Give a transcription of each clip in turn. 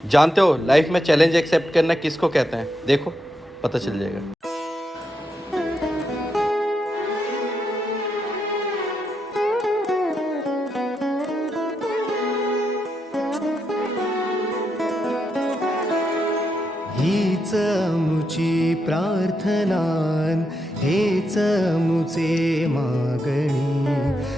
जानते हो लाइफ में चैलेंज एक्सेप्ट करना किसको कहते हैं? देखो, पता चल जाएगा। हीच मुची प्रार्थनान, हेच मुचे मागणी।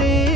রে